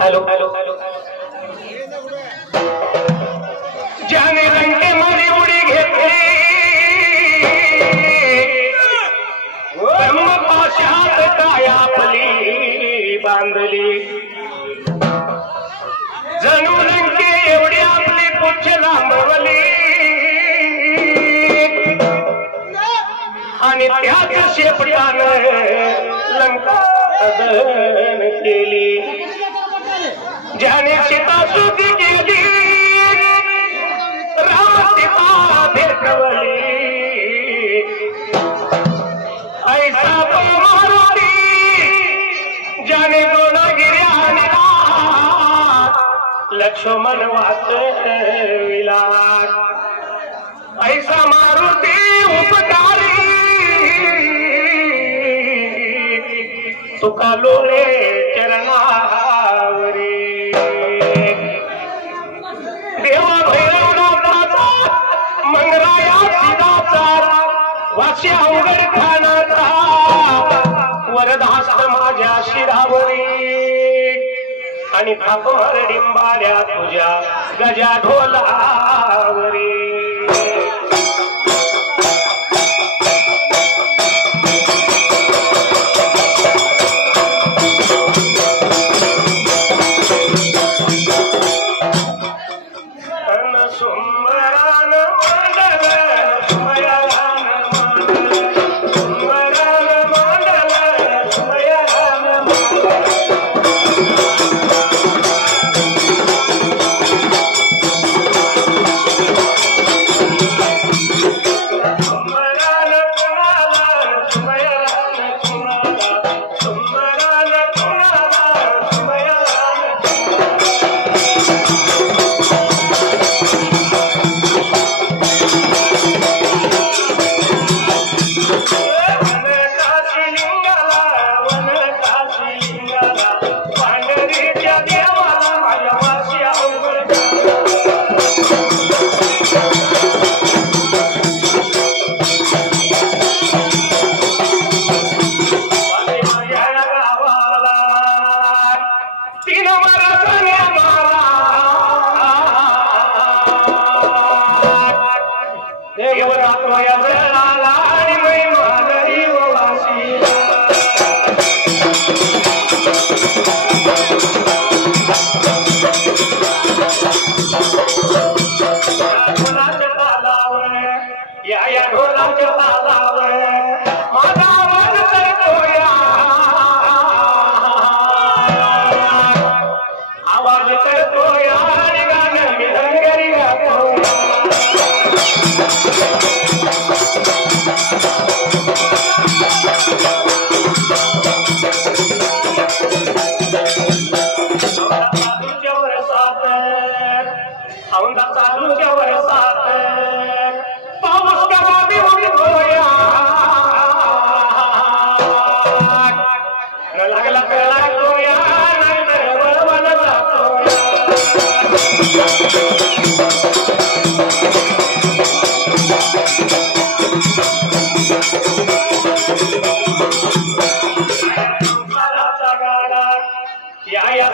Hello hello hello जाने रंगे मरी उड़ी घेतली ब्रह्म पाशात काया आपली बांधली जणू रंगे एवढी आपली पुच्छ लांबवली आणि त्याच शेपटानं लंका दहन केली ज्याने सीता सुखी केली राम सीता भेटवली ऐसा तो मारुती ज्याने दोनगिऱ्या लक्ष्मण वाचविला ऐसा मारुती उपकारी तुका लोळे चरणावरी देवा भैरवनाथाचा मंगराया सिदाचा वास्य अवघड खानाचा वरदास्त माझ्या शिरावरी आणि थापमार डिंबाल्या तुझ्या गजा ढोलावरी चालूच्या वर्षात पाऊस कवा बी उडतोया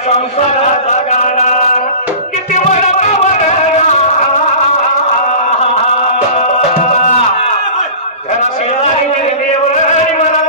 संसाराचा गाडा किती वरवावर घरा शेजारी देव आणि मला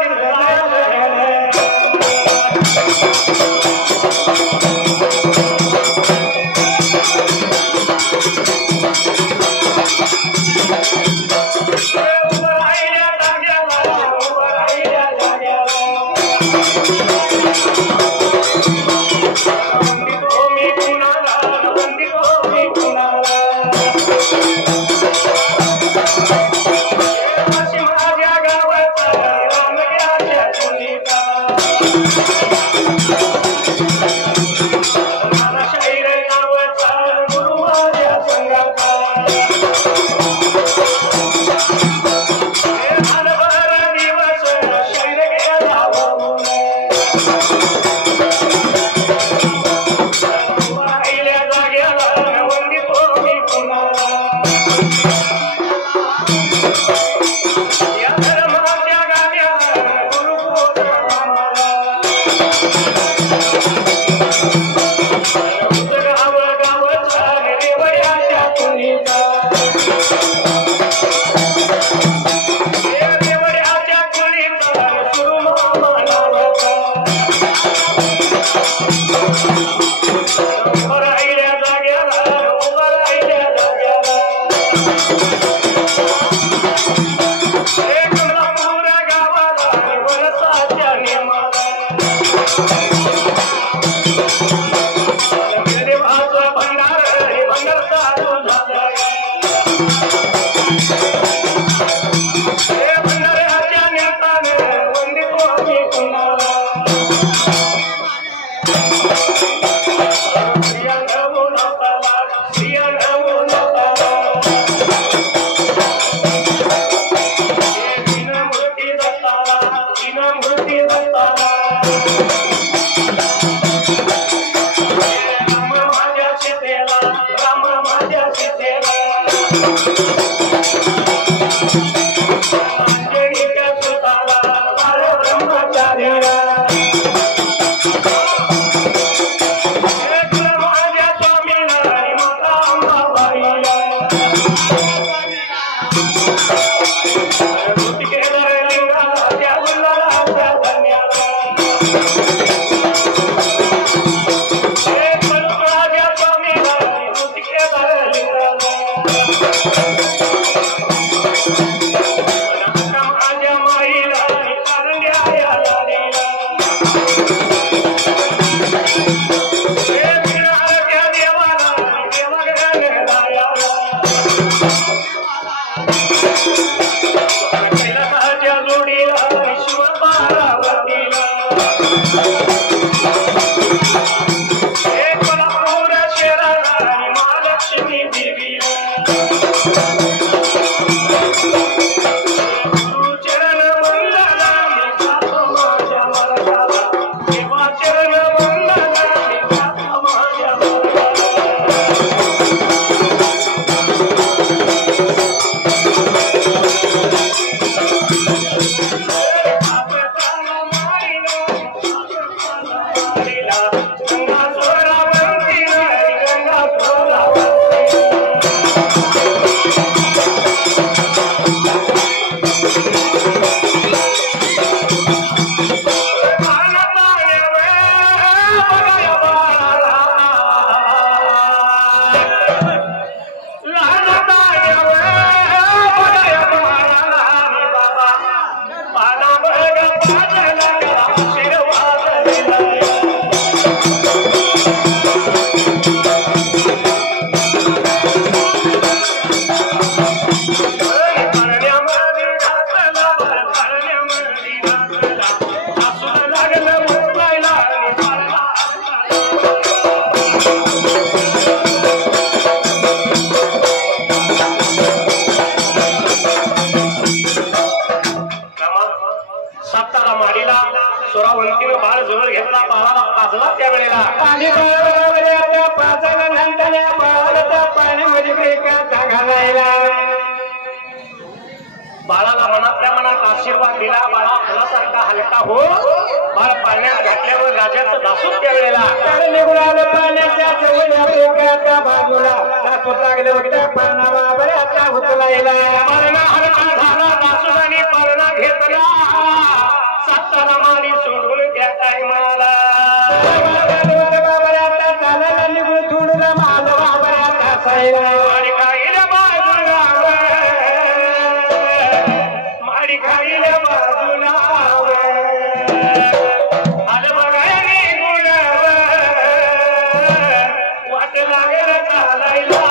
सोरावंतीनं बाळ जवळ घेतला, बाळाला पाजला त्यावेळेला पाणी पाजला नंतर बाळाला पाण्यामध्ये घालायला बाळाला मनातल्या मनात आशीर्वाद दिला. बाळा फुलासारखा हलका हो. बाळ पाण्यात घातल्यावर राजाचं दासून त्या वेळेला निघून आलं पाण्याच्या जवळ बाजूला लागले होत्या पानावा बऱ्याचा उचलायला पाळणा हलका झाला. दासूदानी पाळणा घेतला. सातारा मारी सोडून त्या टायमाला बऱ्याचा चालायला निघून थोडला माधवा बऱ्याचा सायला माडी खाईला बाजूला माडी खाईला बाजूला आलं बघाय निघून वाट लागेल चालायला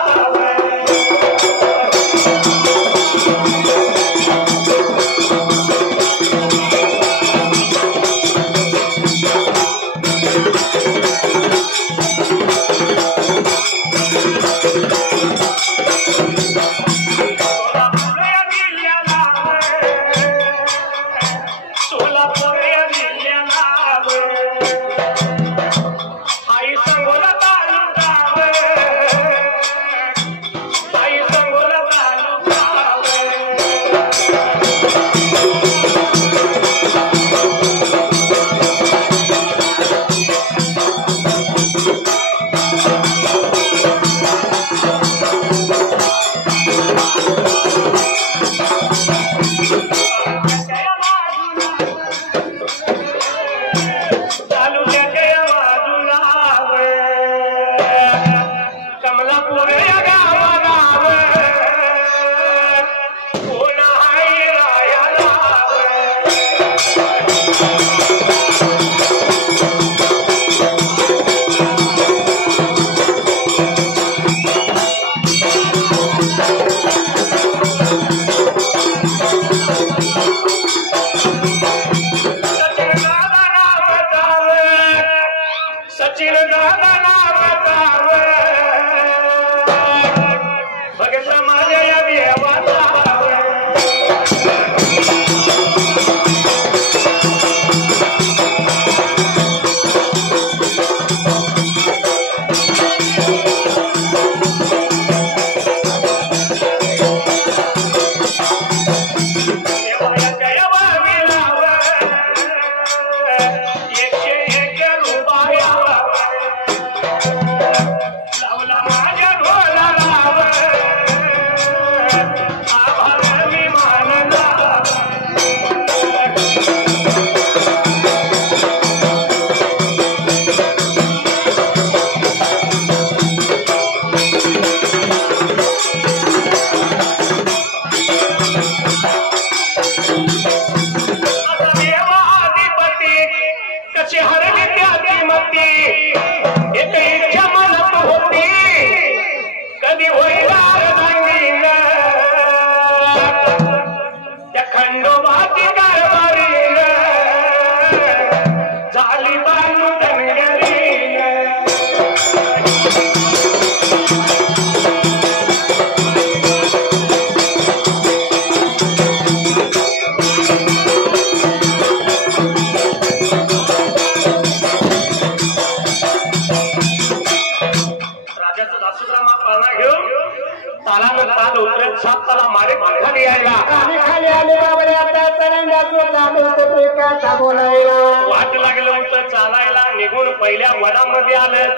वाट लागलं होतं चालायला निघून पहिल्या वनामध्ये आलं.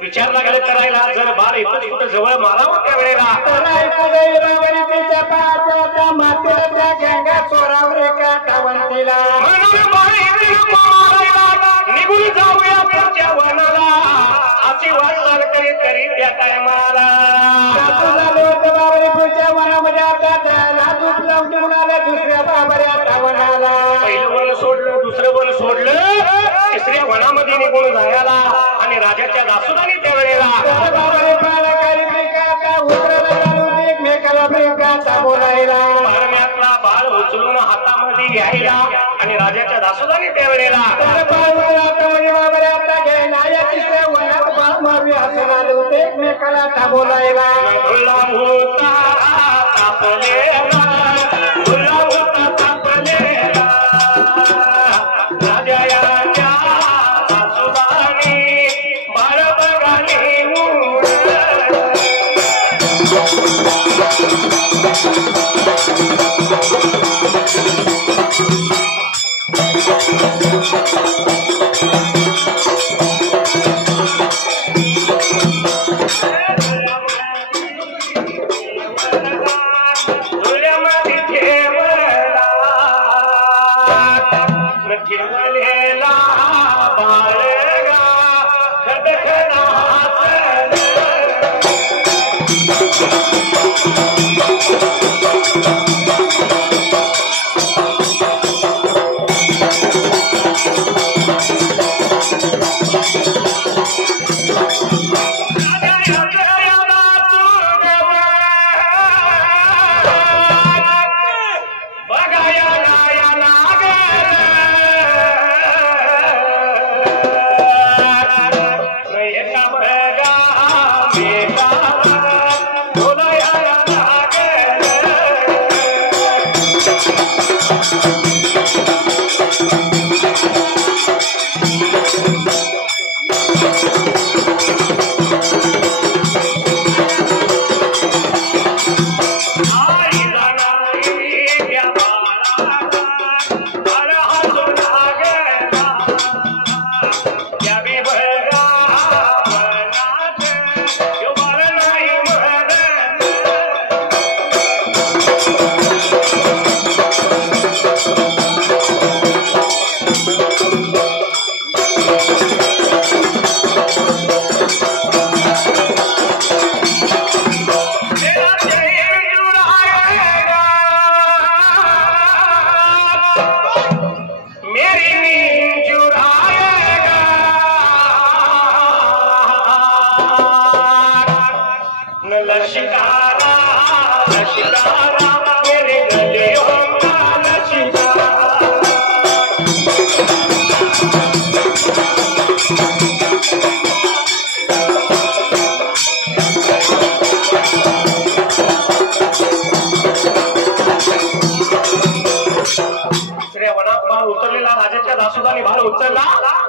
विचार लागले करायला जर बाळ इथं कुठं जवळ मारावं त्या वेळेला निघून जाऊया पुढच्या वनाला अशी वाटचाल करीत करीत त्या टायमाला पुढच्या वनामध्ये दुसऱ्या बाबऱ्या वनाला पहिलं वन सोडलं दुसरं वन सोडलं तिसऱ्या वनामध्ये निघून जायला आणि राजाच्या दासुदानी त्या वेळेला एकमेकाला बोलायला पारण्यातला बाळ उचलून हातामध्ये घ्यायला आणि राजाच्या दासुदानी त्या वेळेला एकमेकाला बोलायला बाळ बघाली ठेवलेला बाळगा खदखदाच उतरलेला राजाच्या दासोदाने भार उचलला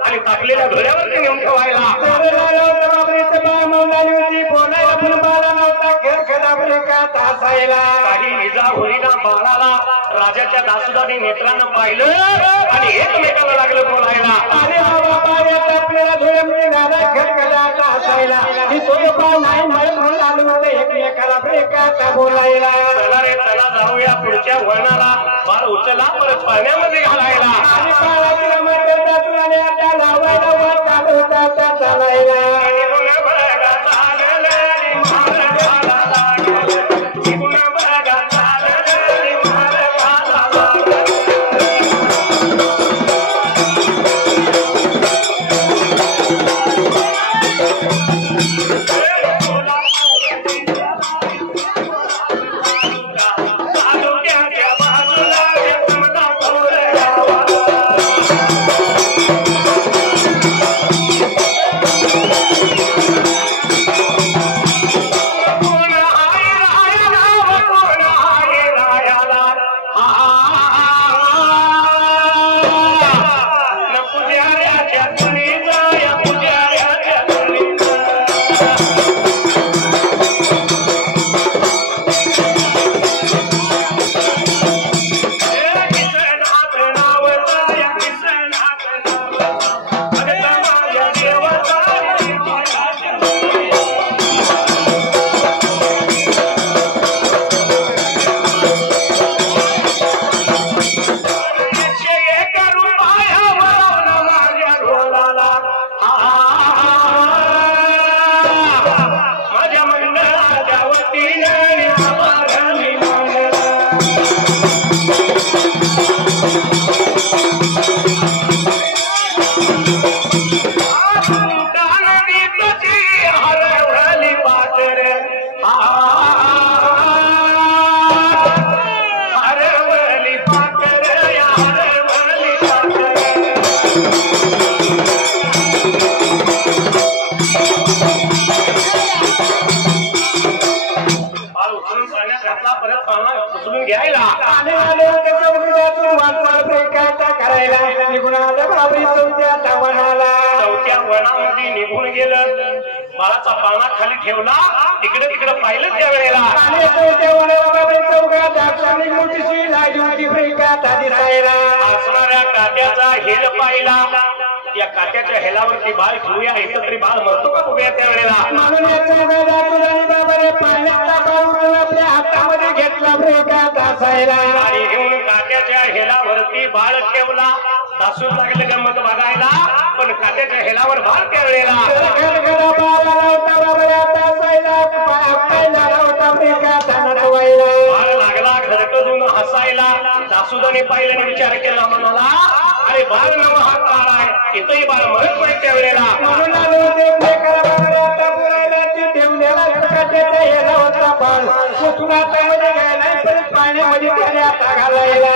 आणि टाकलेल्या घोड्यावरती नेऊन ठेवायला काही इजा होईना बाळाला राजाच्या दासोदाने नेत्रानं पाहिलं आणि एकमेकाला लागलं बोलायला अरे आपल्याला एकमेकाला ब्रेकाचा बोलायला चला रे चला जाऊया पुढच्या वळणाला बाळ उचलला परत पाण्यामध्ये घालायला चौथ्या वनामध्ये निघून गेलं बाळाचा पाळणा खाली ठेवला इकडे तिकडे पाहिलं त्या वेळेला असणाऱ्या काट्याचा हेल पाहिला या काट्याच्या हेलावरती बाळ घेऊया इथं तरी बाळ मरतो का उभ्या त्या वेळेला हातामध्ये घेतला आणि घेऊन काट्याच्या हेलावरती बाळ ठेवला दासून लागले गंमत बघायला पण काट्याच्या हेलावर भार त्यावेळेला भार लागला खरकजून हसायला दासूदाने पाहिल्याने विचार केला म्हणाला अरे बाळ नव हा काळ आहे इथंही बाळ मरत नाही त्यावेळेला पाण्यामध्ये घालायला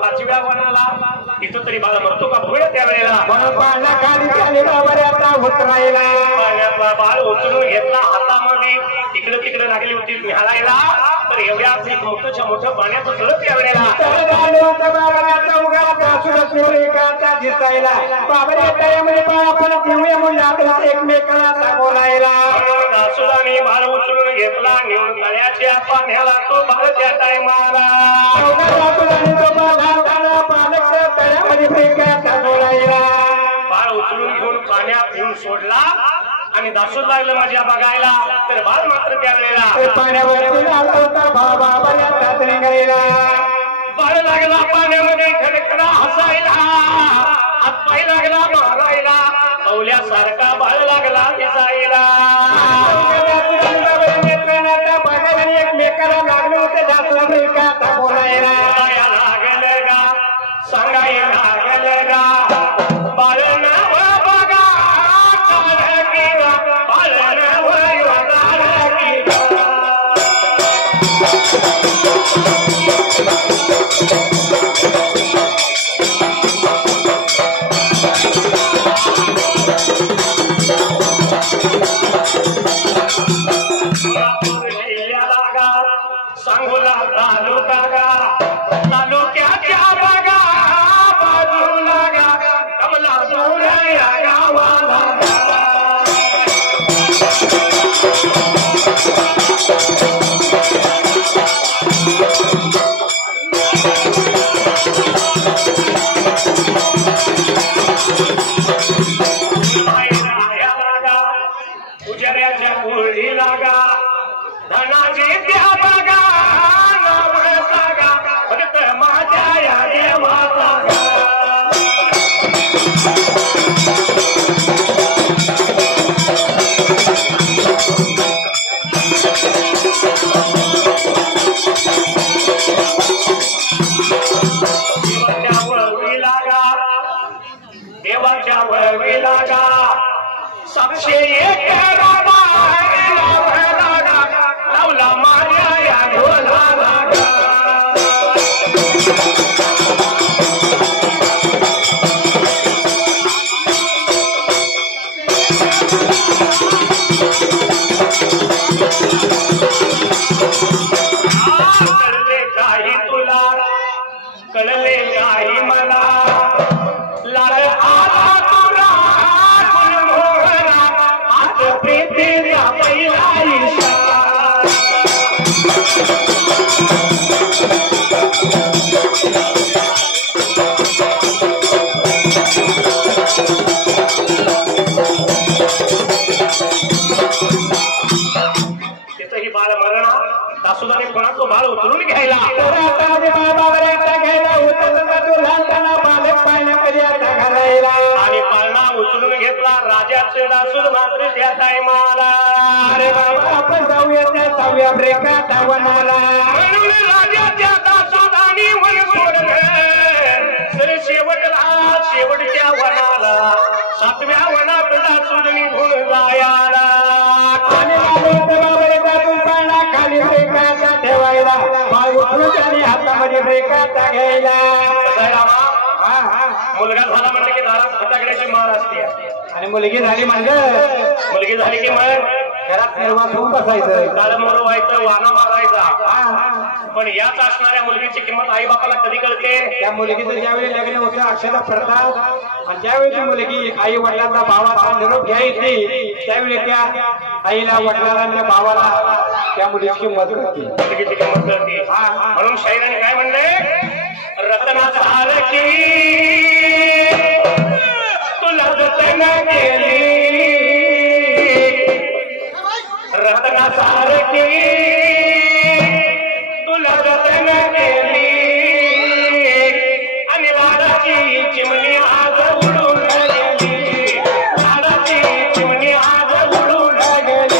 पाचव्या वनाला इथं तरी बाळा मरतो का बघूया त्यावेळेला बाळ उचलून घेतला हातामध्ये तिकडं तिकडे लागली होती निहाळायला तर एवढ्या एक मोठं मोठं पाण्याचं तळ त्यावेळेला एकमेकाला बोलायला दासुदाने बाळ उचलून घेतला नेऊन तळ्याच्या पाण्याला तो बाळ त्या टायमाला बाळ उचलून घेऊन पाण्यात घेऊन सोडला आणि दासूद लागलं माझ्या बघायला तर बाळ मात्र त्यावेळेला बाळ लागला पाण्यामध्ये खडखडा हसायला हातपाय लागला मारायला अवल्यासारखा बाळ लागला दिसायला एकमेकाला लागलं होतं बोलायला लागलं का सांगायला लागलं का बाळ नाव बघा बाळ नाव देवाच्या वळवीला गा 701 लावला माझ्या या ढोलाला कळले काही तुला कळले काही मला लाड आला तुला गुलमोहरा आज प्रीतीचा पहिला तिथंही बाळ मरणा दासोदाने कोणाचं बाळ उचलून घ्यायला आणि पाळणा उचलून घेतला राजाचे दासूद मात्र त्या टायमाला अरे बाबा आपण जाऊया त्या 6व्या ब्रेकात वनाला म्हणून राजाच्या दासोदानी वन सोडलं तर शेवटच्या वनाला 7व्या वनात दासूद निघून जायाला खाली ब्रेकाचा ठेवायला आणि हातामध्ये ब्रेकाचा घ्यायला मुलगा झाला म्हणजे की दारात फटाकड्याची माळ असते आणि मुलगी झाली म्हणजे मुलगी झाली की मग घरात निर्वाह होऊन बसायचं काळमोर व्हायचं वाना मारायचा पण याच असणाऱ्या मुलगीची किंमत आई बापाला कधी कळते त्या मुलगीचं ज्यावेळी लग्न होतं अक्षता पडतात आणि ज्यावेळी ती मुलगी आई वडिलांचा भावाचा निरोप घ्यायची त्यावेळी त्या आईला वडिलांना त्या भावाला त्या मुलीची किंमत करते मुलगीची किंमत कळते म्हणून शाहिराने काय म्हणले रत्नाचा हारची तुला जतन केली रत्नाचा हारची तुला जतन केली आणि लाडाची चिमणी आज उडून गेली लाडाची चिमणी आज उडून गेली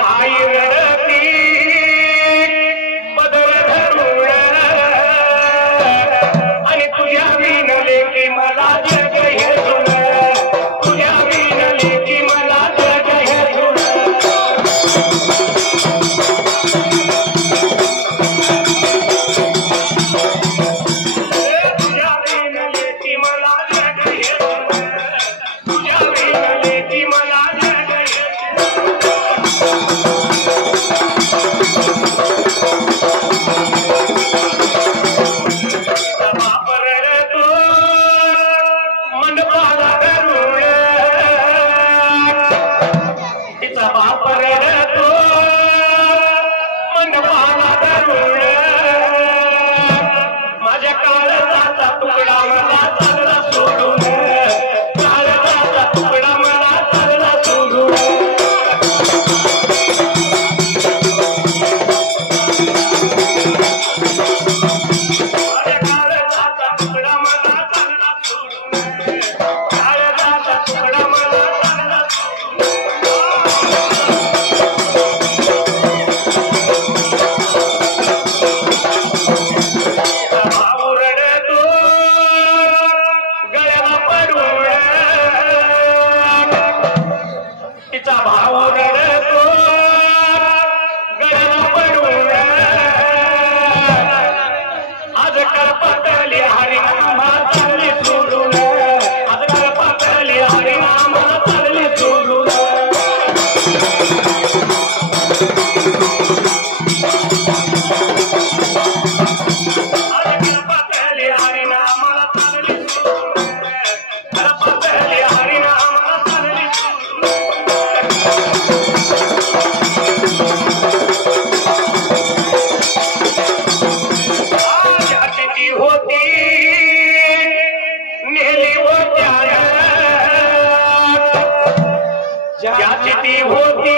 हरिनाम ज्याची ती होती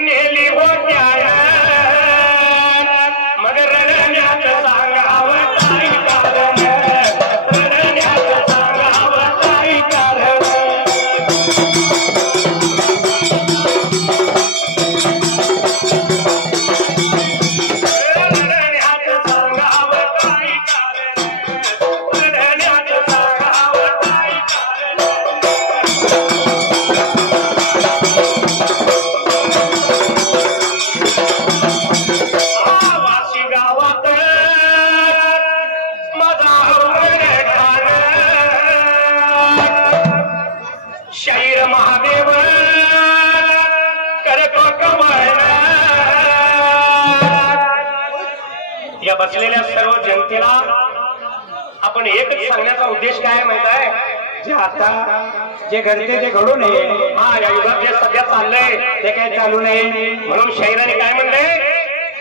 नेली होत्या मग रडण्याचं सांगावं काही कारण रडण्याचं सांगावं काही कारण शाहीर महादेव करतो कमळ या बसलेल्या सर्व जनतेला आपण एकच सांगण्याचा उद्देश काय माहित आहे जे आता जे घडते ते घडू नये हा या युगात जे सध्या चाललंय ते काही चालू नये म्हणून शाहिराने काय म्हणले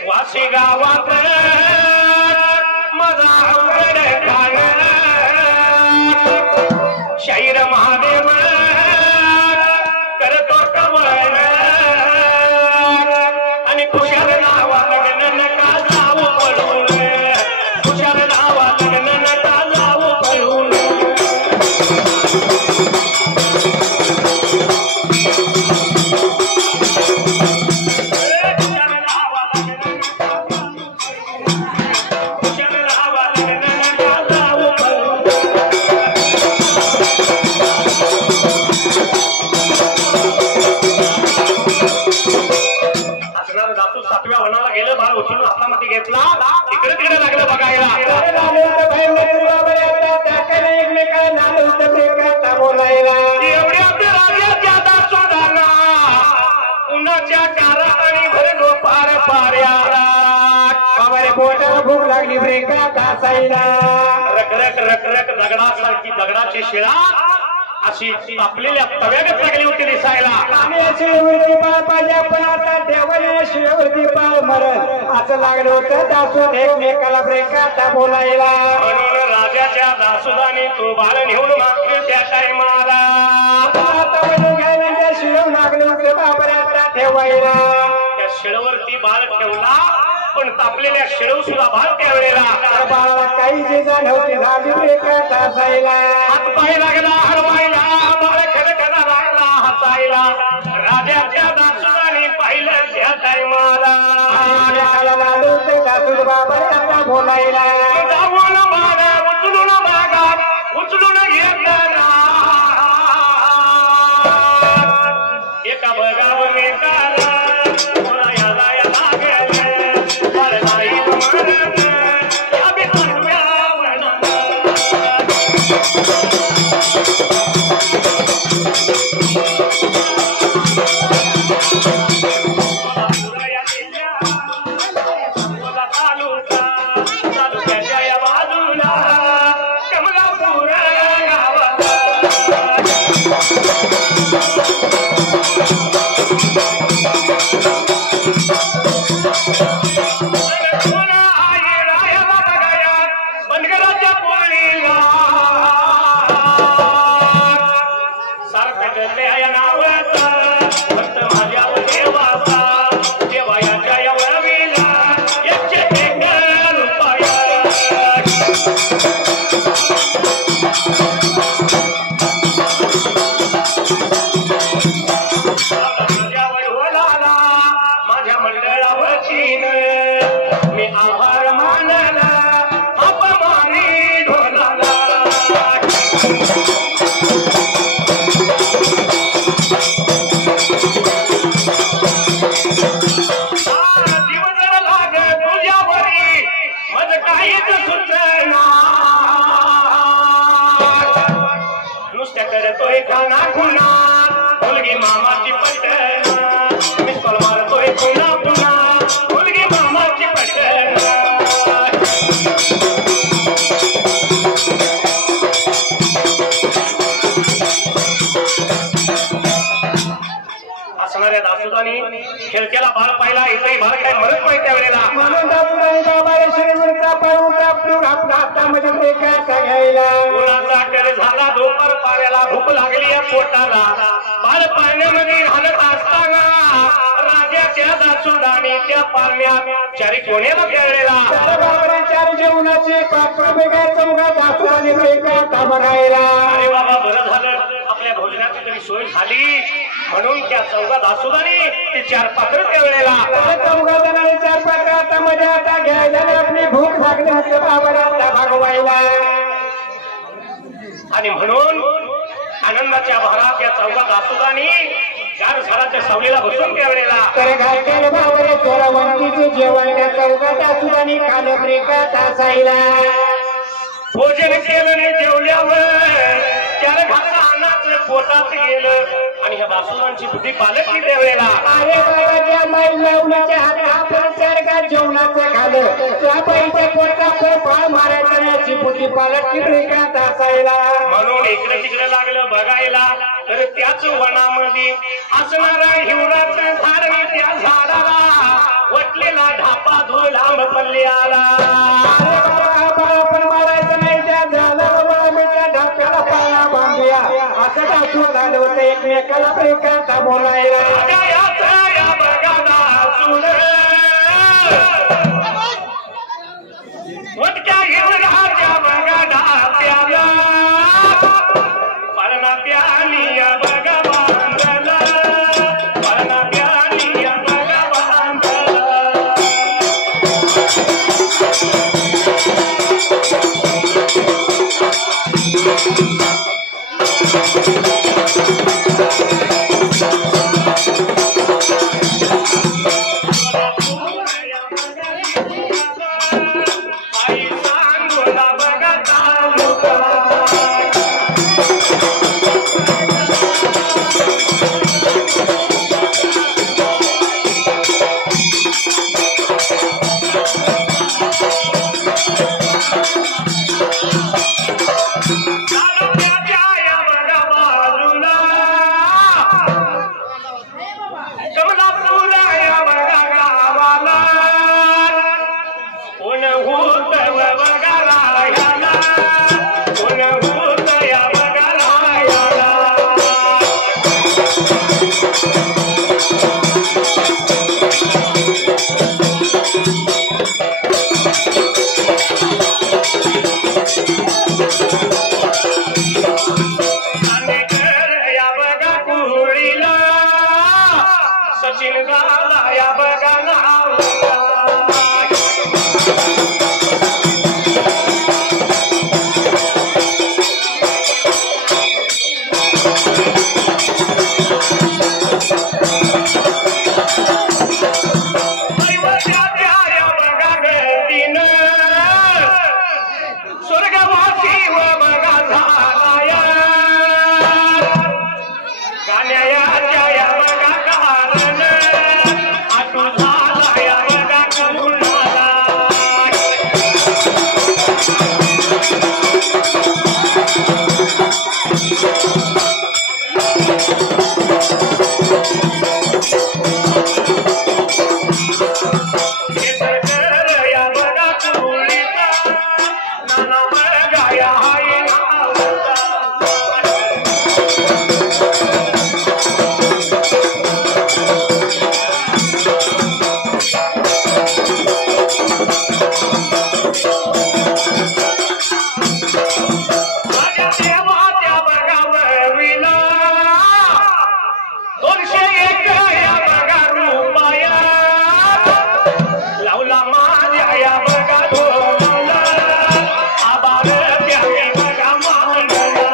वाशी गावात माझा अवघड खाण शाहीर महादेव करतो कमळ आणि खुशाल नावा लग्न नका जाऊ पळून खुशाल नावा लग्न नका जाऊ पळून सातव्या वनाला गेलं बाळ उचलून हातामध्ये घेतला इकडे तिकडे लागलं बघायला एवढ्या आपल्या राजाच्या दासोदाना उन्हाच्या कारा आणि भरलो पार पाऱ्याला पोटाला भूक लागली ब्रेका कासायला रख रख रख रख दगडासारखी दगडाची शिळा अशी तापलेल्या तव्यागत लागली होती दिसायला शिळवरती पाळ पाहिजे पण आता देवाने शिळवरती पाळ मरण असं लागलं होतं दासून एकमेकाला ब्रेकाचा बोलायला म्हणून राजाच्या दासुदाने तो बाळ नेऊन मागले त्या टायमाला घ्यायला शिळव लागलं होतं बाबराचा ठेवायला त्या शिळवरती बाळ ठेवला पण तापलेल्या शिळव सुद्धा बाळ त्यावेळेला बाळाला काही जिजा नव्हती झाली ब्रेकाचा असायला हात पाय लागला हरवायला बाळ खडखडा लागला हसायला राजाच्या दासुदाने पाहिलं त्या टायमाला दासून बाबराचा बोलायला जाऊन बाळा उचलून बागा उचलून घेतला एका बगावर एकाला बोलायला लागलं मी आभार मानला अपमानी ढोलाला दिवस लाग तुझ्यावरी मज काहीच सुचना नुसत्या करतोय खाना खुना मुलगी मामाची पटना मी कॉल मारतोय पुन्हा पुन्हा मुलगी मामाची पटना असणाऱ्या दासुदानी खेळक्याला बाळ पाहिला इथंही बाळ काय मरत नाही त्यावेळेला म्हणून दासूबाई बाबाला श्रीवरचा पाहून आपलं आपल्या हातामध्ये ब्रेकाचा घ्यायला उन्हाचा कर झाला दोपार पाऱ्याला मला भूक लागली या पोटाला बाळ पाण्यामध्ये घालत असताना राजाच्या दासोदाने त्या पाण्यात चारी कोण्याला खेळलेला चार जेवणाचे पात्र वेगळ्या चौघा दासोदाने एका बघायला. अरे बाबा बरं झालं आपल्या भोजनाची तरी सोय झाली म्हणून त्या चौघा दासोदाने ते चार पात्र खेळलेला. चौघा जणांनी चार पात्र आता मध्ये आता घ्यायला आपली भूक लागली असते बाबराला भागवायला. आणि म्हणून आनंदाच्या भरात या चौघा दासोदाने चार झाडाच्या सावलीला बसून ठेवलेला. तर घालतेल बाबरे चोरावंतीचे जेवण त्या चौघा दासोदाने कालब्रेकात असायला. भोजन केलं आणि जेवल्यावर चार घासा अन्नाचं पोटात गेलं आणि ह्या दासोदांची बुद्धी पालखी ठेवलेला. अरे बाबाच्या माई लावण्याच्या हात आपण चार घास जेवणाचं खाल्लं त्या बाईच्या पोटात पाळ मारायचं नाही बुद्धी पालखी ब्रेकात असायला. म्हणून इकडे तिकडे लागलं बघायला तर त्याच वनामध्ये असणारा हिवराचं झाड आणि त्या झाडाला वटलेला ढापा धूळ लांब पल्ली आला. पण मारायचं नाही त्या झाडाला ढाप्याला पाळणा बांधूया असं दाखवून झालं होतं एकमेकाला ब्रेकात बोलायला. या बघाला वटक्या हिवराच्या बघा ढाप्याला पाळणा प्याली या बघा बांधला पाळणा प्याली या बघा बांधला. आई सांगोला बघा तालुका सचिन गाला या बघा नाव स्वर्गवासी व बघा झाला गाण्याच्या या बघा कारण आठू झाला या बघा कमुनाला. या बघा कुळीचा नाना बघा या हाय नावचा. माझ्या देवाच्या बघावरीला 201 या बघा रुपया लावला माझ्या या बघा ढोलाला आभार द्यावे बघा मांडला.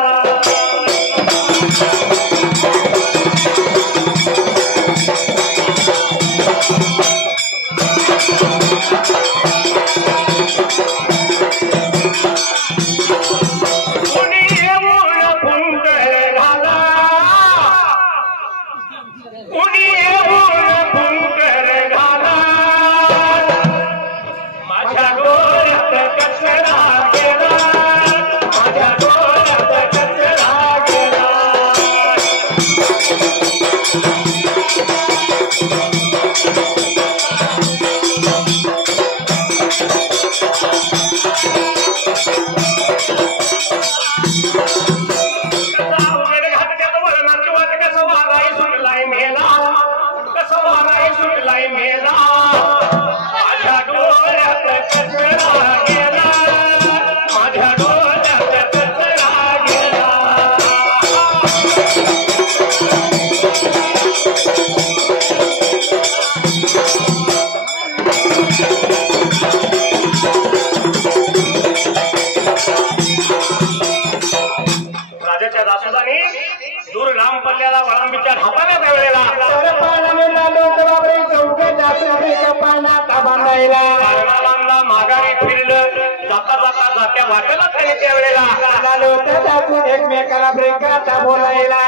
कोणी येऊन फुंकर घाला कोणी येऊन फुंकर घाला माझ्या डोळ्यात कचरा गेला माझ्या डोळ्यात कचरा गेला. कसा राजाच्या दासोदानी दूर लांब पल्ल्याला वळंबीच्या ढापाला त्यावेळेला बांधला माघारी फिरलं जाता जाता जात्या वाटेला त्याने त्यावेळेला एकमेकाला ब्रेकाचा बोलायला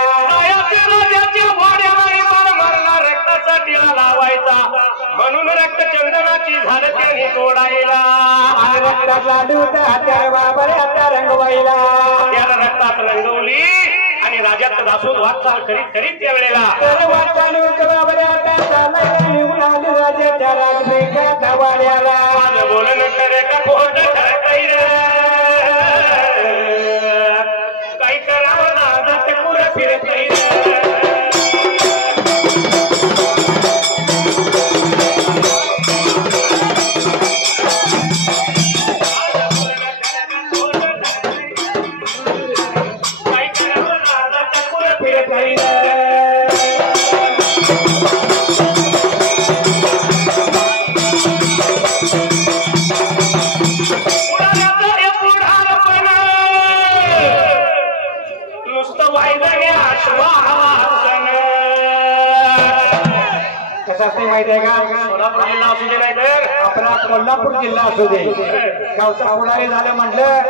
राजाच्या वाड्याला मारला रक्ताचा टिळा लावायचा म्हणून रक्त चंदनाची झाड त्याने तोडायला रंगवायला त्याला रक्तात रंगवली आणि राजाचा दासोद वाटचाल करीत करीत त्यावेळेला राजाच्या राजब्रेकाचा वाड्याला माझं बोलणं करे का खोट ठरतय काही करावं ना ते पुरं फिरतय माहिती आहे का सोलापूर जिल्हा असू दे नाही तर आपला कोल्हापूर जिल्हा असू दे गावचा पुढारी झालं म्हटलं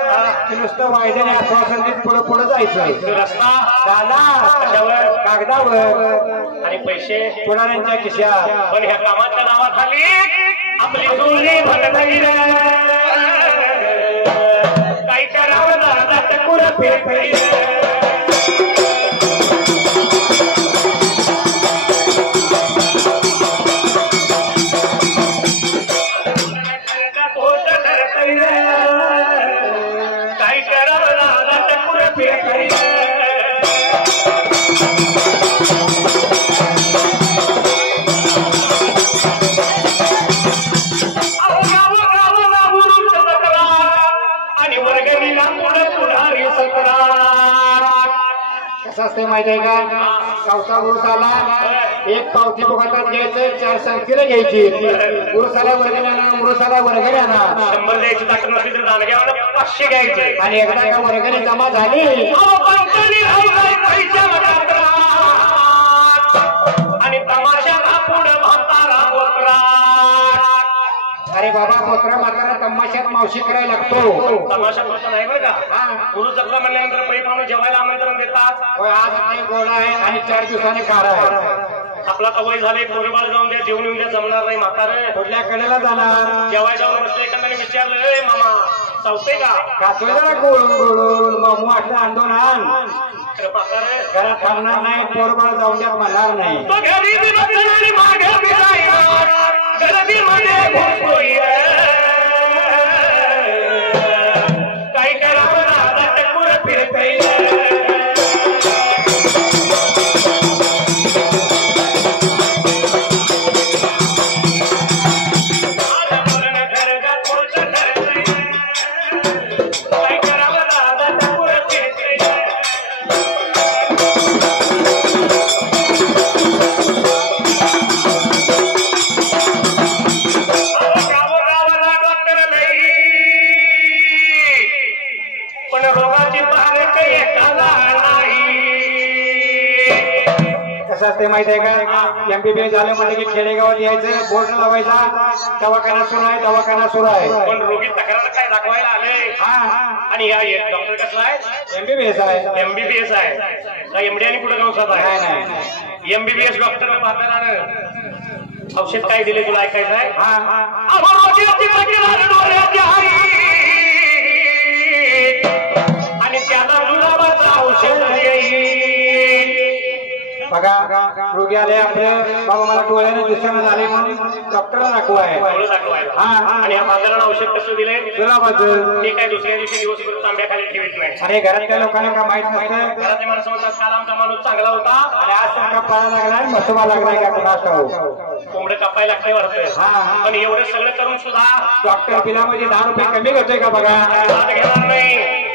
की नुसतं वायद्याने आश्वासन देत पुढे पुढे जायचं रस्ता झाला कशावर कागदावर आणि पैसे पुढाऱ्यांच्या खिशात पण ह्या कामाच्या नावाखाली आपली जुळणी भरतय काही करावं ना ते पुरं फिरतय असते माहिती आहे का गावचा उरुसाला एक पावती फुकटात घ्यायचं 4 संख्येला घ्यायची उरुसाला वर्गण्याला उरुसाला वर्गण्याला 100 द्यायची ताकद नसली तर दांडग्याला 500 घ्यायचे आणि एकदा का वर्गणी जमा झाली आणि तमाशाला पुढं म्हातारा बोकरा अरे बाबा बोकरा म्हातारा तमाशात मावशी करायला लागतो तमाशा फक्त नाही बरं का गुरु जगला म्हणल्यानंतर पै पाहुणे जेवायला आमंत्रण देतात आज नाही गोड आहे आणि 4 दिवसाने कार आहे आपला कवय झाले कोरबाळ जाऊन द्या जेवण येऊन द्या जमणार नाही म्हातारे कुठल्या कडेला जाणार जेवाय जाऊन बसले एखाद्याने विचारलं ए मामा चावतंय का खातोय जरा गोळून गोळून मामू आठला अंडोन आण म्हातारे घरात थांबणार नाही पोरबाळ जाऊन द्या म्हणणार नाही तो घरी बी बसला आणि मागे बी राहिला गर्दीमध्ये घुसतोय काही करावं ना ते पुरं फिरतय असते माहिती आहे का एमबीबीएस झालं म्हणजे की खेडेगावात यायचं बोर्ड लावायचा दवाखाना सुरू आहे पण रोगी तक्रार काय दाखवायला आले आणि या डॉक्टर कसला आहे एमबीबीएस आहे एमबीबीएस आहे एमडी आणि कुठं गावसात आहे एमबीबीएस डॉक्टर म्हातारानं औषध काय दिले तुला ऐकायचं आहे आणि त्याला जुलाबाचं औषध बघा रोगी आले आपलं बाबा मला डोळ्याने दिसणं झाले म्हणून डॉक्टरला दाखवाय आणि या म्हातारानं औषध कसं दिलंय जुलाबाचं ते काय दुसऱ्या दिवशी दिवसभर तांब्याखाली ठेवत नाही आणि घरातल्या लोकांना काय माहित नसतं घरातले माणसं म्हणतात काल आमचा माणूस चांगला होता आणि आज त्यांना पाया लागलाय मसुबा लागलाय का कुणास कोंबडं कापायला लागतंय वाटतंय पण एवढं सगळं करून सुद्धा डॉक्टर बिलामध्ये 10 रुपये कमी करतोय का बघा घेणार नाही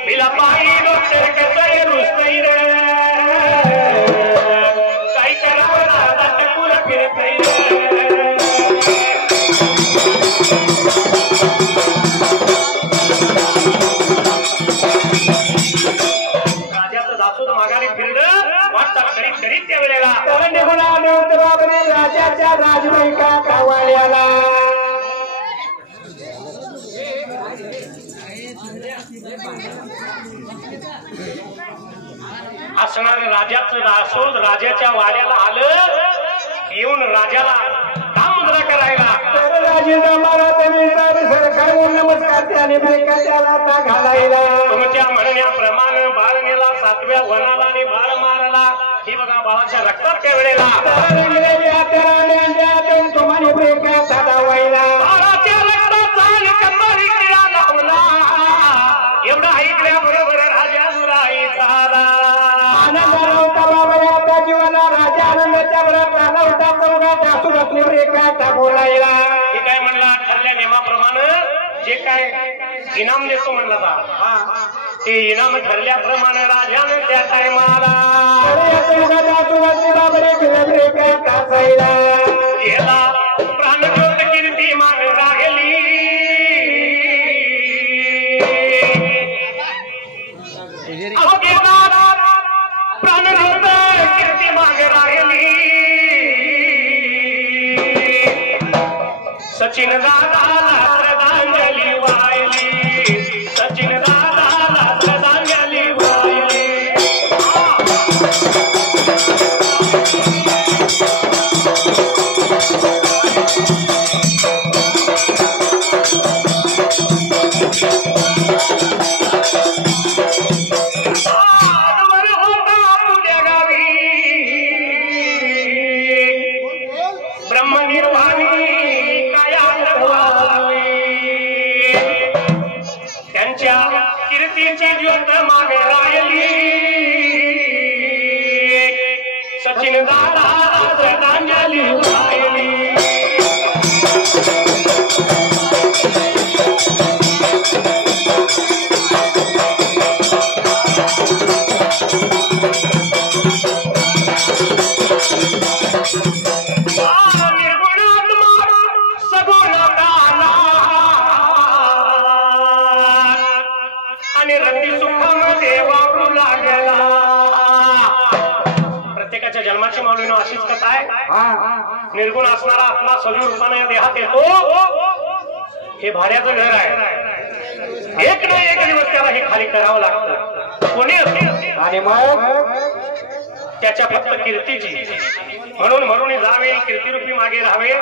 बिला पायी डॉक्टर कसं रुसतंय रे काही करावं ना पुरं फिरत नाही राजाचं दासोद करीत त्या वेळेला तर निघून आले होते बाबरे राजाच्या राजबाईका कावाल्याला असणार राजाचं दासोद राजाच्या वाड्याला आलं येऊन राजाला मुद्रा करायला तर राजेचा मला त्यांनी सरकार नमस्कार त्याने बायका त्याला ता घालायला तुमच्या म्हणण्याप्रमाणे बाळ नेला 7व्या वनाला आणि बाळ मारला ही बघा बाळाच्या रक्तात त्या वेळेला तुम्हाला बायका साधावायला बाळाच्या रक्ताचा कंबरी किडा लावला एवढं ऐकल्याबरोबर राजा दुराई झाला आनंद होता बाबा आपल्या जीवना राजा आनंदाच्या बरोबर झाला होता चौघा त्यातून आपली बायका बोलायला हे काय म्हणला ठरल्या नियमाप्रमाणे जे काय इनाम देतो म्हणला बा ते इनाम ठरल्याप्रमाणे राजाने त्या टायमाला गेला प्राणज्योत कीर्ती मान राहिली प्राणज्योत कीर्ती मागे राहिली सचिन दादाला श्रद्धांजली वाहिली सचिन दादाला श्रद्धांजली वाहिली सचिन दादा श्रद्धांजली वाहिली आणि रंगी सुखामध्ये वावरू लागला प्रत्येकाच्या जन्माची माऊलीनं अशीच कथा आहे निर्गुण असणारा आत्मा सजीव रूपाने या देहात येतो हे भाड्याचं घर आहे एक ना एक दिवस त्याला हे खाली करावं लागतं कोणी असते आणि मग त्याच्या फक्त कीर्तीची म्हणून जावे कीर्तिरूपी मागे राहावे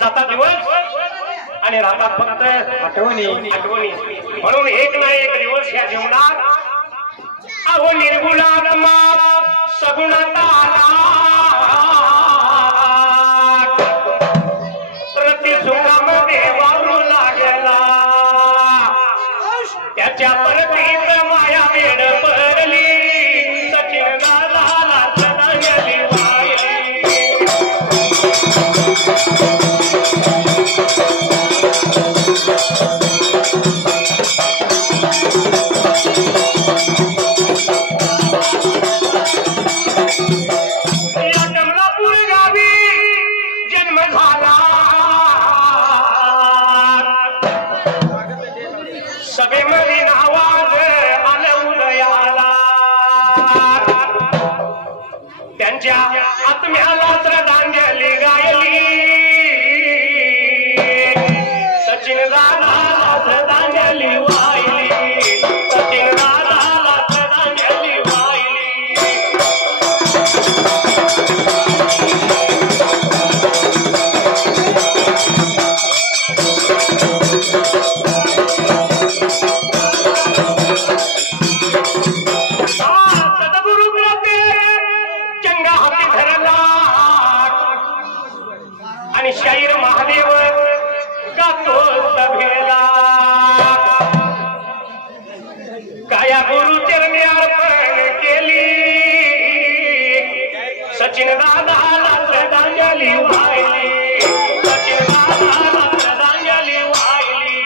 जाता दिवस आणि राहतात फक्त आठवणी म्हणून एक ना एक दिवस या जीवनात अहो निर्गुणात्मा सगुणात आला प्रति सुखामध्ये वावरू लागला त्याच्या परतीत माया वेड पडली सचिन दादाला श्रद्धांजली वाहिली सभेमध्ये आवाज आलं उदयाला त्यांच्या आत्म्याला श्रद्धांजली गायली सचिन दादाला श्रद्धांजली वाहिली सचिन दादाला श्रद्धांजली वाहिली आणि शाहीर महादेव गातो सभेला काया गुरु चरणी अर्पण केली सचिन दादाला श्रद्धांजली वाहिली सचिन दादाला श्रद्धांजली वाहिली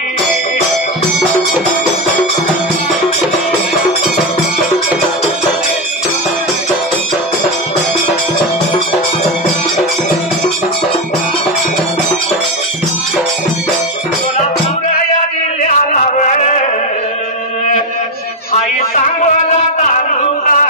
आई सांगोला तालुका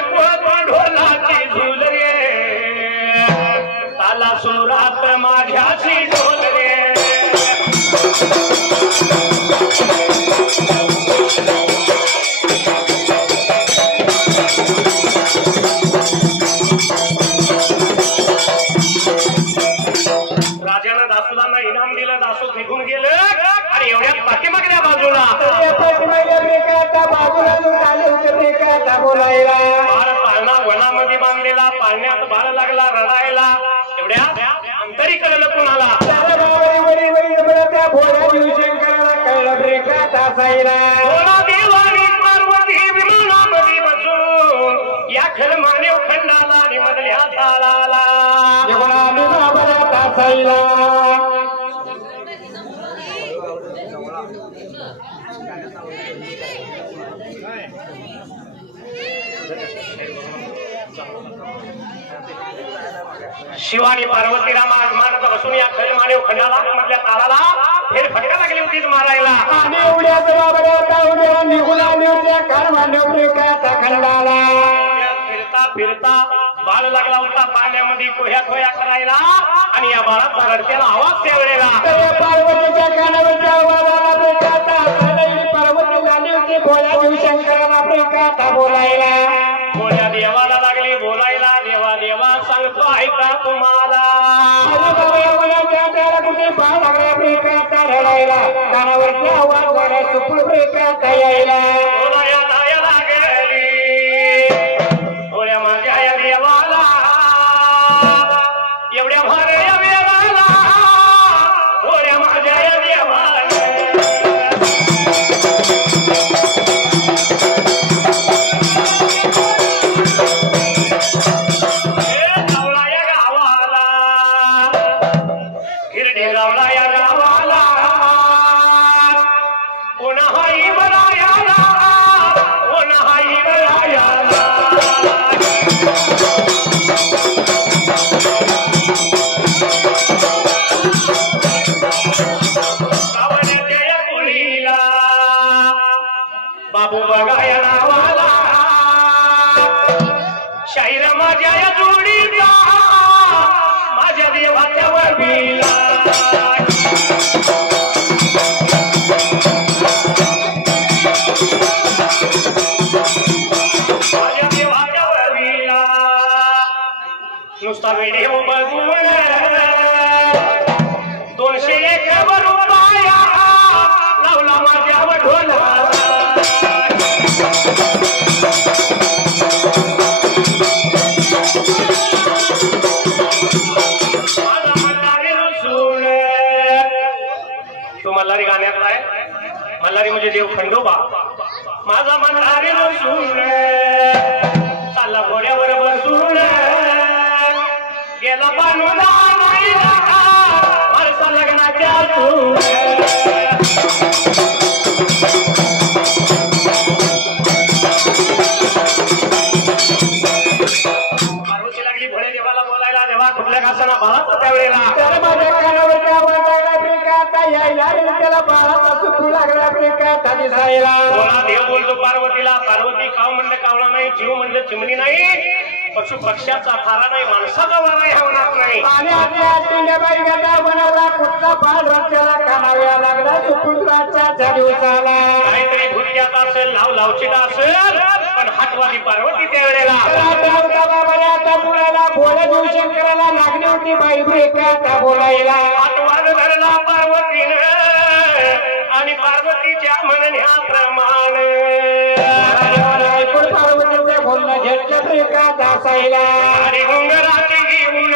कोण ढोलाची झुल रे ताला सुरात माझ्याची ढोल रे राजानं दासोदांना इनाम दिलं दासोद निघून गेलं आणि एवढ्या पाठीमागल्या बाजूला बाळ पाळणा वनामध्ये बांधलेला पाळण्यात बाळ लागला रडायला एवढ्या अंतरीकडे कुणाला देवानी पार्वती विमानामध्ये बसून या खलमानेव खंडाला आणि मधल्या ताळाला शिवानी पार्वती रामा आजमानाचा बसून या खलमानेव खंडाला मधल्या ताळाला फेर फटका लागली होती मारायला फिरता फिरता बाळ लागला होता पाण्यामध्ये कोह्या कोह्या करायला आणि या बाळाचा रडत्याला आवाज त्यावेळेला पार्वतीच्या कानावरच्या पार्वती झाली होती भोळ्या शिवशंकराला बोलायला भोळ्या देवाला लागली बोलायला देवा देवा सांगतो ऐका तुम्हाला कुठे बाळ लागला रडायला कानावरच्या आवाज सुपूर यायला एवढ्या भाऱ्या वेळाला भोळ्या माझ्या या देवाला गावला या गावाला हिरडे गावला या गावाला कोणाही बरायाला कोणाही बरायाला बाबू बघा या नावाला शाहीर माझ्या या जोडीला माझ्या देवाच्या वरवीला माझ्या देवाच्या वरवीला नुसता व्हिडिओ बघून 201 रुपया लावला माझ्यावर ढोला मल्हारी गाण्यात आहे मल्हारी म्हणजे देव खंडोबा माझा मल्हारी रसून चालला घोड्यावर बसून गेला बांधून माणसा लग्नाच्या पार्वती लागली घोडे देवाला बोलायला देवा कुठल्या घासाला बाळाचा त्यावेळेला त्याला बाळाचा सुखू लागला देव बोलतो पार्वतीला पार्वती काव म्हणलं कावळा नाही जीव म्हणलं चिमणी नाही पशु पक्ष्याचा थारा नाही माणसाचा वारा ह्या होणार नाही कुठला बाळ रस्त्याला कानाव्या लागला सुपुत्राच्या दिवसाला काहीतरी भुरग्यात असेल लाव लावचिटा असेल पण हातवादी पार्वती त्यावेळेला मुलाला बोला देऊ शंकराला लागली होती बाई ब्रेका बोलायला हातवाद धरला पार्वतीनं आणि पार्वतीच्या म्हणण्याप्रमाणे पार्वतीचं बोलणं झटक्या ब्रेकात असायला आणि घुंगराची घेऊन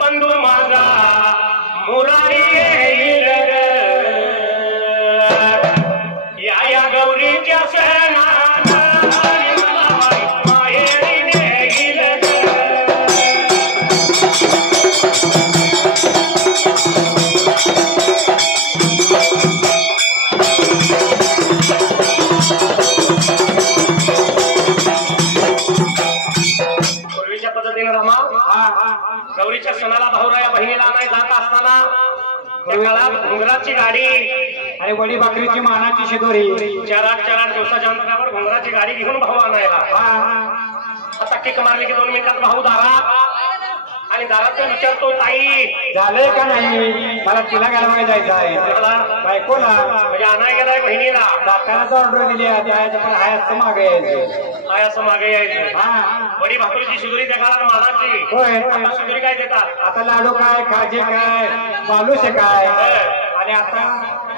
बंधू माझा मुरारी येईल या गौरीच्या सणात माहेरी नेईल पूर्वीच्या पद्धतीने रमा गौरीच्या सणाला भाऊराया बहिणीला नाही जात असताना त्या काळात घुंगराची गाडी आणि वडी भाकरीची मानाची शिदोरी 4-8 दिवसाच्या अंतरावर घुंगराची गाडी घेऊन भाऊ आणायला. आता किक मारली की 2 मिनिटात भाऊ दारात आणि दारात विचारतो ताई झालंय का नाही, मला तिला घालवायला जायचं आहे बायकोला म्हणजे आणाय गेलाय बहिणीला. दातानाच ऑर्डर दिली आहे पण हाय असं मागे यायचं, काय असं मागे यायचं. वडी भाकरीची शिदोरी त्या काळात मानाची. होय. आता शिदोरी काय देतात, आता लाडू काय, खाजे काय, बालुशे काय. आणि आता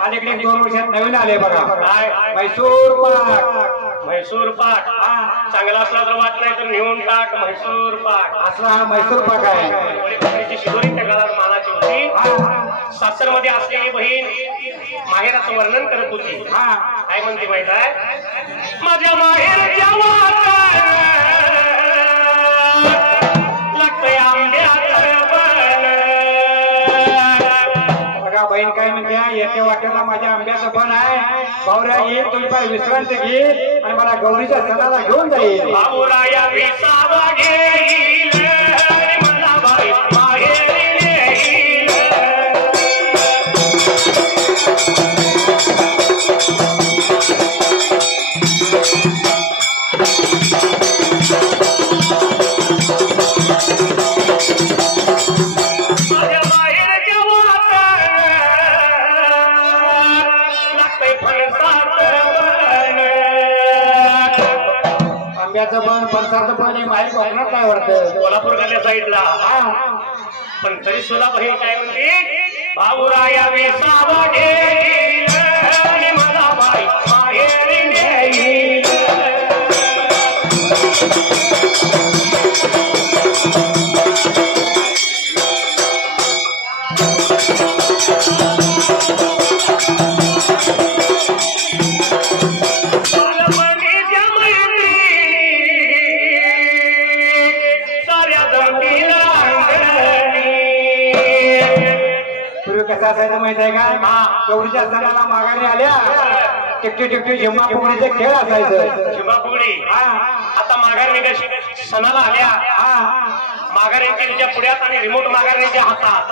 अलीकडे 2 वर्षात नवीन आले बघा काय, मैसूर पाक. म्हैसूर पाक. चांगला असला तर वाट नाही तर नेऊन टाक म्हैसूर पाक. असला हा मैसूर पाक आहे. वडी भाकरीची शिदोरी त्या काळात मानाची होती. सासर मध्ये असलेली बहीण माहेराचं वर्णन करत होती. काय म्हणते माहित आहे, माझ्या माहेरच्या वाटात लागतंय आंब्याचं बन. बघा बहीण काय म्हणते, येत्या वाट्याला माझ्या आंब्याचं बन आहे, भाऊरा येईल तुझी फार विश्रांती घे आणि मला गौरीच्या सणाला घेऊन जाईल. भाऊराया विसावा घेईल आणि मला बाई माहेरी नेईल. माझ्या माहेरच्या वाटात लागतंय फणसाचं बन. आंब्याचं बन, फणसाचं बन हे माहीत कोकणात काय वाटतं, कोल्हापूर गाल्या साईडला. पण तरी सुद्धा बहीण काय म्हणते, भाऊराया विसावा घेईल आणि मला बाई माहेरी नेईल. बालपणीच्या मैत्रिणी साऱ्या जमतीला अंगणी. पूर्वी कसं असायचं माहित आहे का, गौरीच्या सणाला माघारी आल्या टिकटी टिकटी झिम्मा फुगडीचे खेळ असायचं. झिम्मा फुगडी. आता माघारणीच्या सणाला आल्या, माघारणीच्या पुढ्यात आणि रिमोट माघारणीच्या हातात.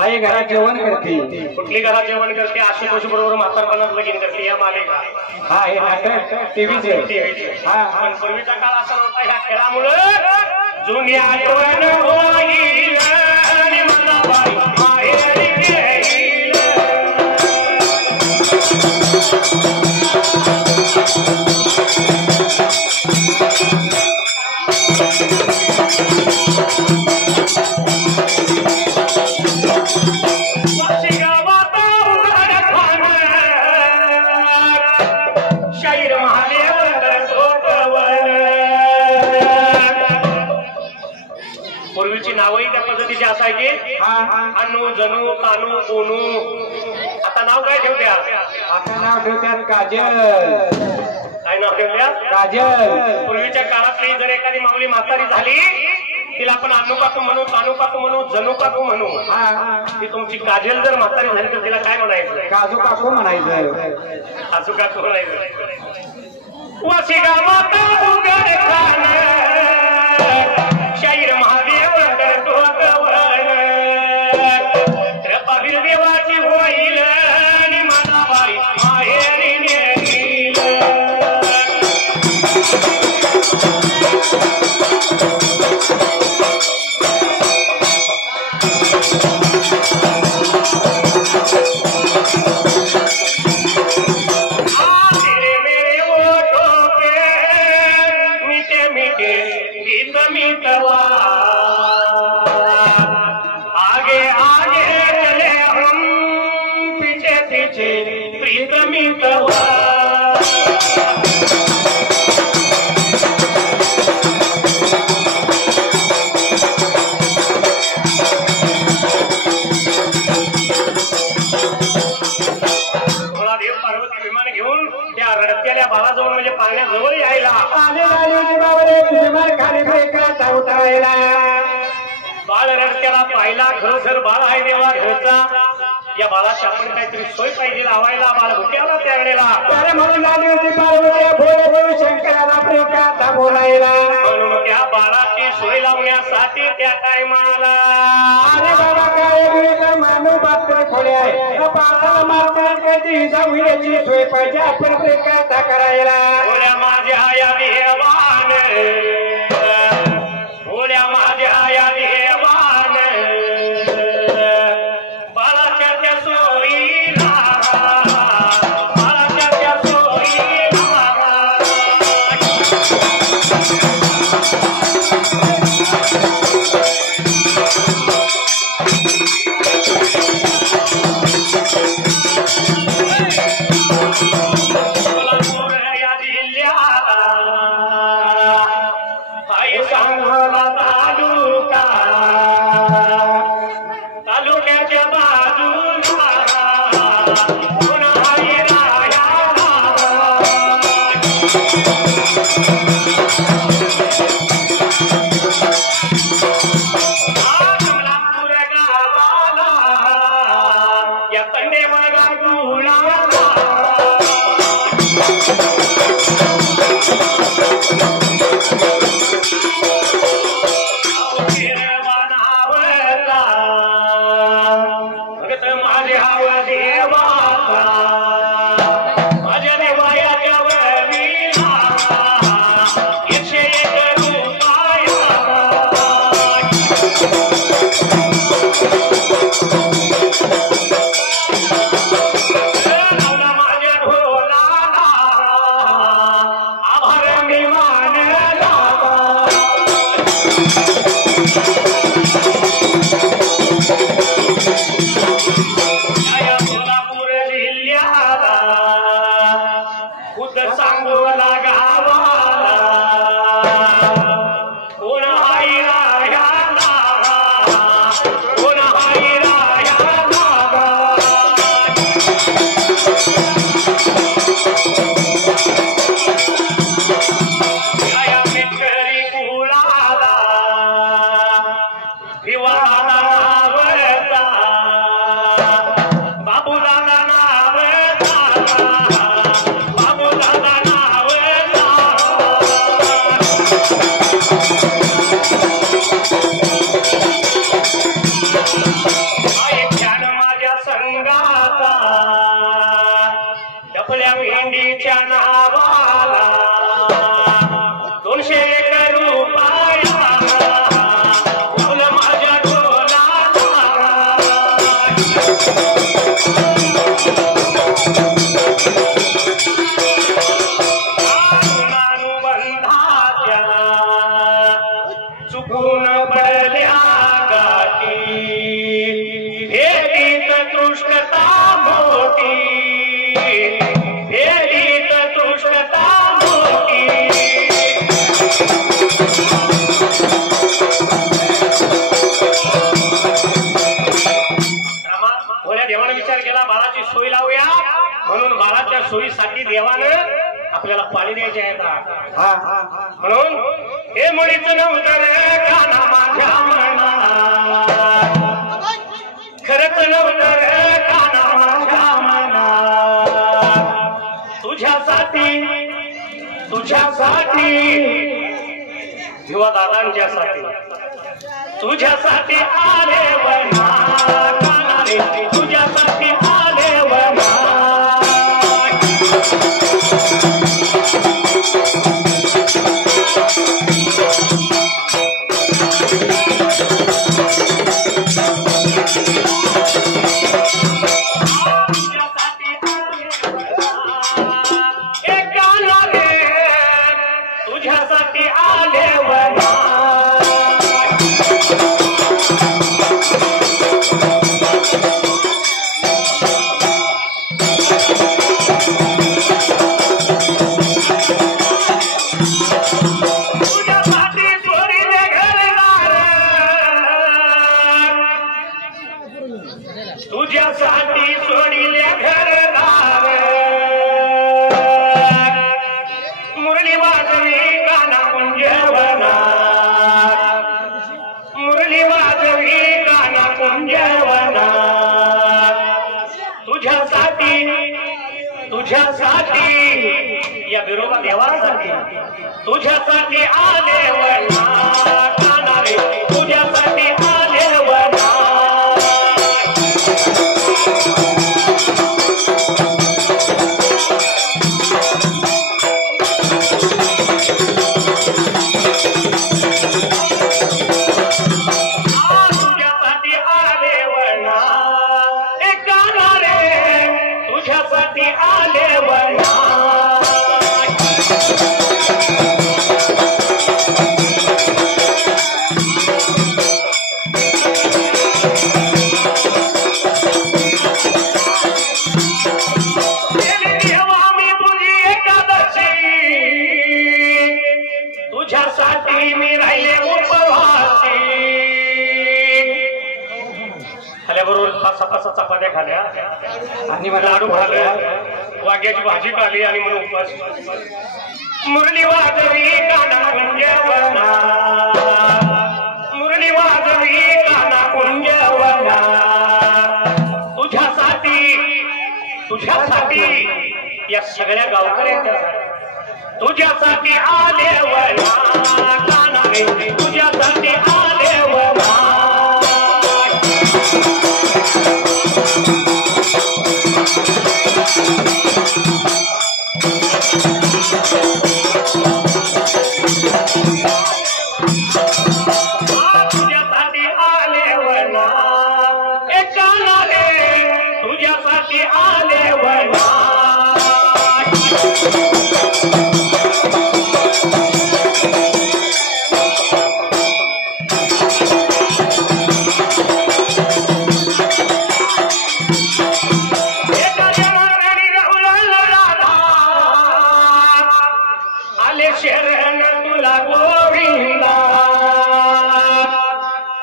आई घरात जेवण करते, कुठली घरात जेवण करते, आशुतोष बरोबर म्हातारपणात लगीन करते. या मालिका हा हे नाटक टीव्हीचे. पण पूर्वीचा काळ असा नव्हता. ह्या खेळामुळे जुनी आठवण होईल आणि मला बाई माहेरी नेईल. वाशी गावात उघड खाणं, शाहीर महादेव करतो गवळण. पूर्वीची नावही त्या पद्धतीची असायची. अनु, जणू, कानू, कोनू. आता नाव काय ठेवत्या, आता नाव ठेवतात काजल. काय नाव ठेवत्या, काजल. पूर्वीच्या काळातली जर एखादी माऊली म्हातारी झाली, तिला आपण अनु काकू म्हणू, कानू काकू म्हणू, जणू काकू म्हणू. ती तुमची काजल जर म्हातारी झाली तर तिला काय म्हणायचं, काजू काकू म्हणायचं. काजू काकू म्हणायचं. वाशी गावात उघड खाणं, शाहीर महादेव करतो गवळण. कृपावीर देवाची होईल आणि मला बाई माहेरी नेईल. तेरे मेरे ओठों पे मीठे मीठे गीत मितवा. आगे आगे चले हम, पीछे पीछे प्रीत मितवा. देव पार्वती विमान घेऊन त्या रडत्याल्या बाळाजवळ म्हणजे पाण्याजवळ यायला. बाळ रडत्याला पाहिला, खरोखर बाळ आहे देवा घरचा. या बाळाची आपण काहीतरी सोय पाहिजे लावायला. बाळ भुक्याला त्या वेळेला म्हणून त्या बाळाची सोय लावण्यासाठी त्या टायमाला अरे बाबा काय मानू बात खोले आहे पाताला मारता कधी जाऊ याची सोय पाहिजे आपण ते काय करायला भोळ्या माझ्या या देवान भोळ्या माझ्या या देवान बाळाच्या त्या सोयीला बाळाच्या त्या सोयीला सोयीसाठी देवानं आपल्याला पाणी द्यायचे आहेत म्हणून हे मुळीच नव्हतं रे काना माझ्या मना खरंच नव्हतं रे काना माझ्या मना तुझ्यासाठी दादांच्यासाठी तुझ्यासाठी आले वना काना रे तुझ्यासाठी आले वना तुझ्यासाठी आले वना तुझ्यासाठी सोडिले घरदार मुरली वाजवी काना कुंजवना मुरली वाजवी काना कुंजवना तुझ्यासाठी या बिरोबा देवासाठी तुझ्यासाठी आले वना तुझ्यासाठी मी राहिले उपवासी खाल्याबरोबर 5-6 चपात्या खाल्या आणि मला लाडू खाल्लं वांग्याची भाजी खाल्ली आणि मग उपवास मुरली वाजवी काना कुंजवना मुरली वाजवी काना कुंजवना तुझ्यासाठी या सगळ्या गावकऱ्यांच्यासाठी तुझ्यासाठी आले वना काना रे तुझ्यासाठी आले वना तुझ्यासाठी आले वना काना रे तुझ्यासाठी आले वना शरण तुला गोविंदा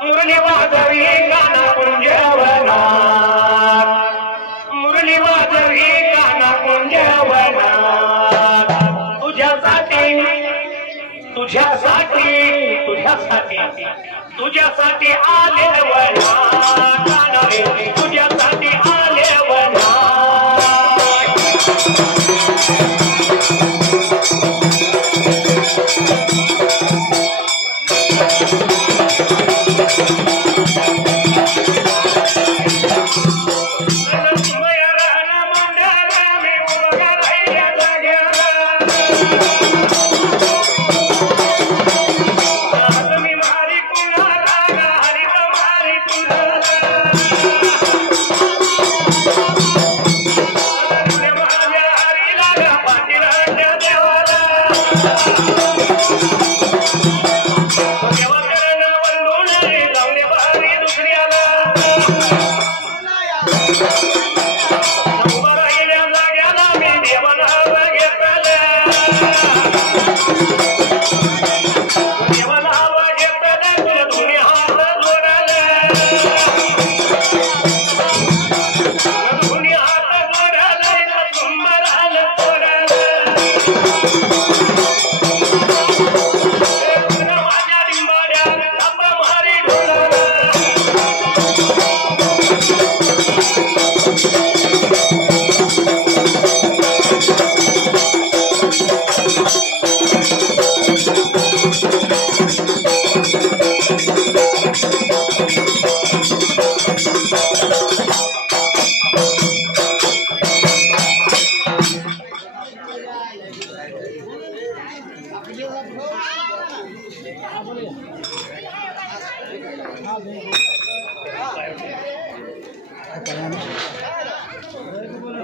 मुरली वाजवी गाना कुंजवना मुरली वाजवी गाना कुंजवना तुझ्यासाठी आले वना गाना रे तुझ्यासाठी आले वना Apa